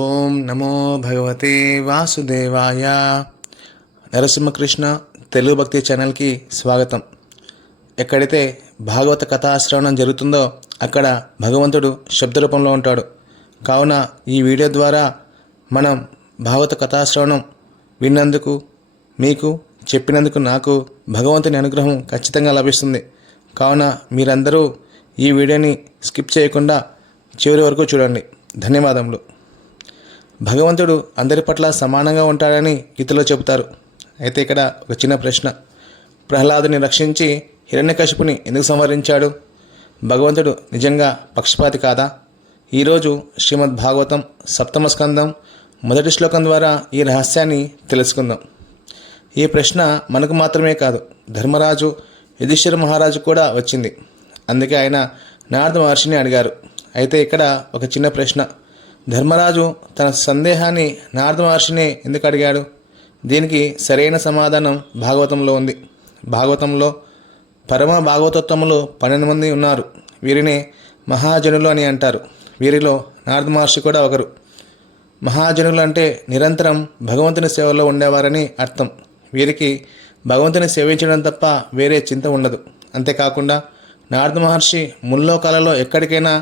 ఓం నమో భగవతే వాసుదేవాయ. నరసింహకృష్ణ తెలుగు భక్తి ఛానల్కి స్వాగతం. ఎక్కడైతే భాగవత కథాశ్రవణం జరుగుతుందో అక్కడ భగవంతుడు శబ్ద రూపంలో ఉంటాడు. కావున ఈ వీడియో ద్వారా మనం భాగవత కథాశ్రవణం విన్నందుకు, మీకు చెప్పినందుకు నాకు భగవంతుని అనుగ్రహం ఖచ్చితంగా లభిస్తుంది. కావున మీరందరూ ఈ వీడియోని స్కిప్ చేయకుండా చివరి వరకు చూడండి. ధన్యవాదములు. భగవంతుడు అందరి పట్ల సమానంగా ఉంటాడని గీతలో చెబుతారు. అయితే ఇక్కడ ఒక చిన్న ప్రశ్న. ప్రహ్లాదుని రక్షించి హిరణ్యకశిపుని ఎందుకు సంహరించాడు? భగవంతుడు నిజంగా పక్షపాతి కాదా? ఈరోజు శ్రీమద్ భాగవతం సప్తమ స్కందం మొదటి శ్లోకం ద్వారా ఈ రహస్యాన్ని తెలుసుకుందాం. ఈ ప్రశ్న మనకు మాత్రమే కాదు, ధర్మరాజు యుధిష్ఠిర మహారాజు కూడా వచ్చింది. అందుకే ఆయన నారద మహర్షిని అడిగారు. అయితే ఇక్కడ ఒక చిన్న ప్రశ్న. ధర్మరాజు తన సందేహాన్ని నారద మహర్షిని ఎందుకు అడిగాడు? దీనికి సరైన సమాధానం భాగవతంలో ఉంది. భాగవతంలో పరమ భాగవతోత్తములు 12 మంది ఉన్నారు. వీరిని మహాజనులు అని అంటారు. వీరిలో నారద మహర్షి కూడా ఒకరు. మహాజనులు అంటే నిరంతరం భగవంతుని సేవలో ఉండేవారని అర్థం. వీరికి భగవంతుని సేవించడం తప్ప వేరే చింత ఉండదు. అంతేకాకుండా నారద మహర్షి ముల్లోకాలలో ఎక్కడికైనా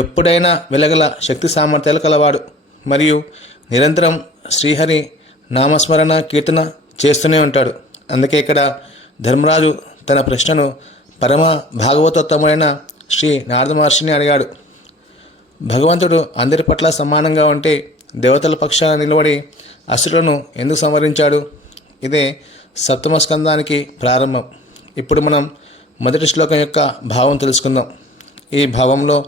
ఎప్పుడైనా వెలగల శక్తి సామర్థ్యాలు కలవాడు. మరియు నిరంతరం శ్రీహరి నామస్మరణ కీర్తన చేస్తూనే ఉంటాడు. అందుకే ఇక్కడ ధర్మరాజు తన ప్రశ్నను పరమ భాగవతోత్తముడైన శ్రీ నారద మహర్షిని అడిగాడు. భగవంతుడు అందరి పట్ల సమానంగా ఉంటే దేవతల పక్షాన నిలబడి అసురులను ఎందుకు సంహరించాడు? ఇదే సప్తమ స్కందానికి ప్రారంభం. ఇప్పుడు మనం మొదటి శ్లోకం యొక్క భావం తెలుసుకుందాం. ఈ భావంలో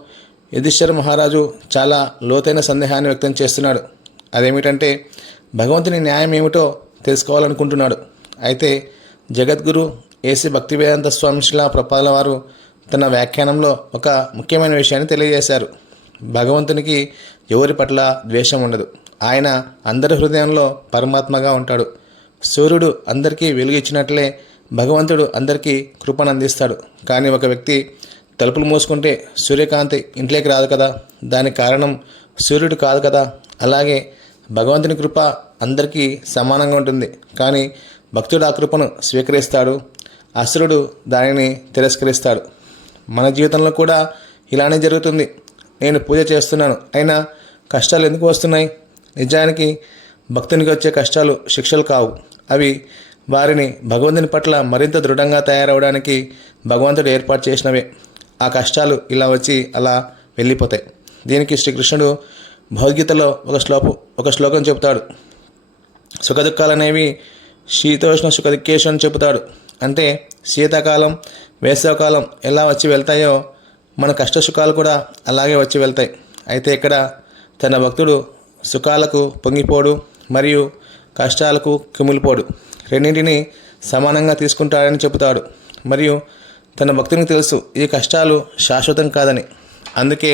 యుధిష్ఠిర మహారాజు చాలా లోతైన సందేహాన్ని వ్యక్తం చేస్తున్నాడు. అదేమిటంటే భగవంతుని న్యాయం ఏమిటో తెలుసుకోవాలనుకుంటున్నాడు. అయితే జగద్గురు ఏసి భక్తివేదాంత స్వామి శ్రీల ప్రభుపాదుల వారు తన వ్యాఖ్యానంలో ఒక ముఖ్యమైన విషయాన్ని తెలియజేశారు. భగవంతునికి ఎవరి పట్ల ద్వేషం ఉండదు. ఆయన అందరి హృదయంలో పరమాత్మగా ఉంటాడు. సూర్యుడు అందరికీ వెలుగు ఇచ్చినట్లే భగవంతుడు అందరికీ కృపను అందిస్తాడు. కానీ ఒక వ్యక్తి తలుపులు మూసుకుంటే సూర్యకాంతి ఇంట్లోకి రాదు కదా, దానికి కారణం సూర్యుడు కాదు కదా. అలాగే భగవంతుని కృప అందరికీ సమానంగా ఉంటుంది. కానీ భక్తుడు ఆ కృపను స్వీకరిస్తాడు, అసురుడు దానిని తిరస్కరిస్తాడు. మన జీవితంలో కూడా ఇలానే జరుగుతుంది. నేను పూజ చేస్తున్నాను, అయినా కష్టాలు ఎందుకు వస్తున్నాయి? నిజానికి భక్తునికి వచ్చే కష్టాలు శిక్షలు కావు. అవి వారిని భగవంతుని పట్ల మరింత దృఢంగా తయారవడానికి భగవంతుడు ఏర్పాటు చేసినవే. ఆ కష్టాలు ఇలా వచ్చి అలా వెళ్ళిపోతాయి. దీనికి శ్రీకృష్ణుడు భగవద్గీతలో ఒక శ్లోకం చెబుతాడు. సుఖదుఖాలు అనేవి శీతోష్ణ సుఖదుఖేషు అని చెబుతాడు. అంటే శీతాకాలం వేసవకాలం ఎలా వచ్చి వెళ్తాయో మన కష్ట సుఖాలు కూడా అలాగే వచ్చి వెళ్తాయి. అయితే ఇక్కడ తన భక్తుడు సుఖాలకు పొంగిపోడు, మరియు కష్టాలకు కుమిలిపోడు. రెండింటిని సమానంగా తీసుకుంటాడని చెబుతాడు. మరియు తన భక్తునికి తెలుసు ఈ కష్టాలు శాశ్వతం కాదని. అందుకే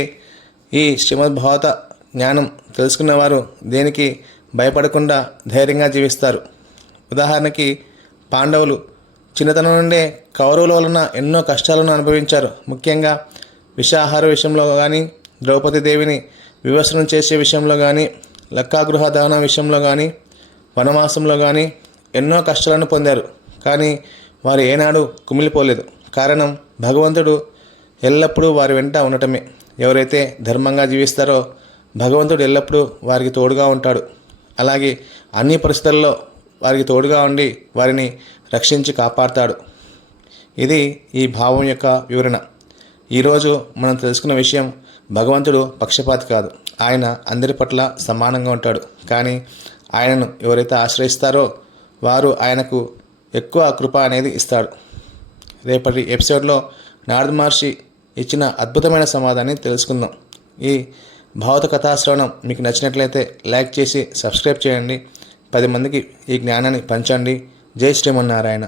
ఈ శ్రీమద్ భాగవత జ్ఞానం తెలుసుకున్నవారు దేనికి భయపడకుండా ధైర్యంగా జీవిస్తారు. ఉదాహరణకి పాండవులు చిన్నతనం నుండే కౌరవుల వలన ఎన్నో కష్టాలను అనుభవించారు. ముఖ్యంగా విషాహార విషయంలో కానీ, ద్రౌపదీదేవిని వివసనం చేసే విషయంలో కానీ, లక్కాగృహ దహన విషయంలో కానీ, వనవాసంలో కానీ ఎన్నో కష్టాలను పొందారు. కానీ వారు ఏనాడు కుమిలిపోలేదు. కారణం భగవంతుడు ఎల్లప్పుడూ వారి వెంట ఉండటమే. ఎవరైతే ధర్మంగా జీవిస్తారో భగవంతుడు ఎల్లప్పుడూ వారికి తోడుగా ఉంటాడు. అలాగే అన్ని పరిస్థితుల్లో వారికి తోడుగా ఉండి వారిని రక్షించి కాపాడుతాడు. ఇది ఈ భావం యొక్క వివరణ. ఈరోజు మనం తెలుసుకున్న విషయం, భగవంతుడు పక్షపాతి కాదు. ఆయన అందరి పట్ల సమానంగా ఉంటాడు. కానీ ఆయనను ఎవరైతే ఆశ్రయిస్తారో వారు ఆయనకు ఎక్కువ కృప అనేది ఇస్తాడు. రేపటి ఎపిసోడ్లో నారద మహర్షి ఇచ్చిన అద్భుతమైన సమాధానాన్ని తెలుసుకుందాం. ఈ భాగవత కథాశ్రవణం మీకు నచ్చినట్లయితే లైక్ చేసి సబ్స్క్రైబ్ చేయండి. 10 మందికి ఈ జ్ఞానాన్ని పంచండి. జై శ్రీమన్నారాయణ.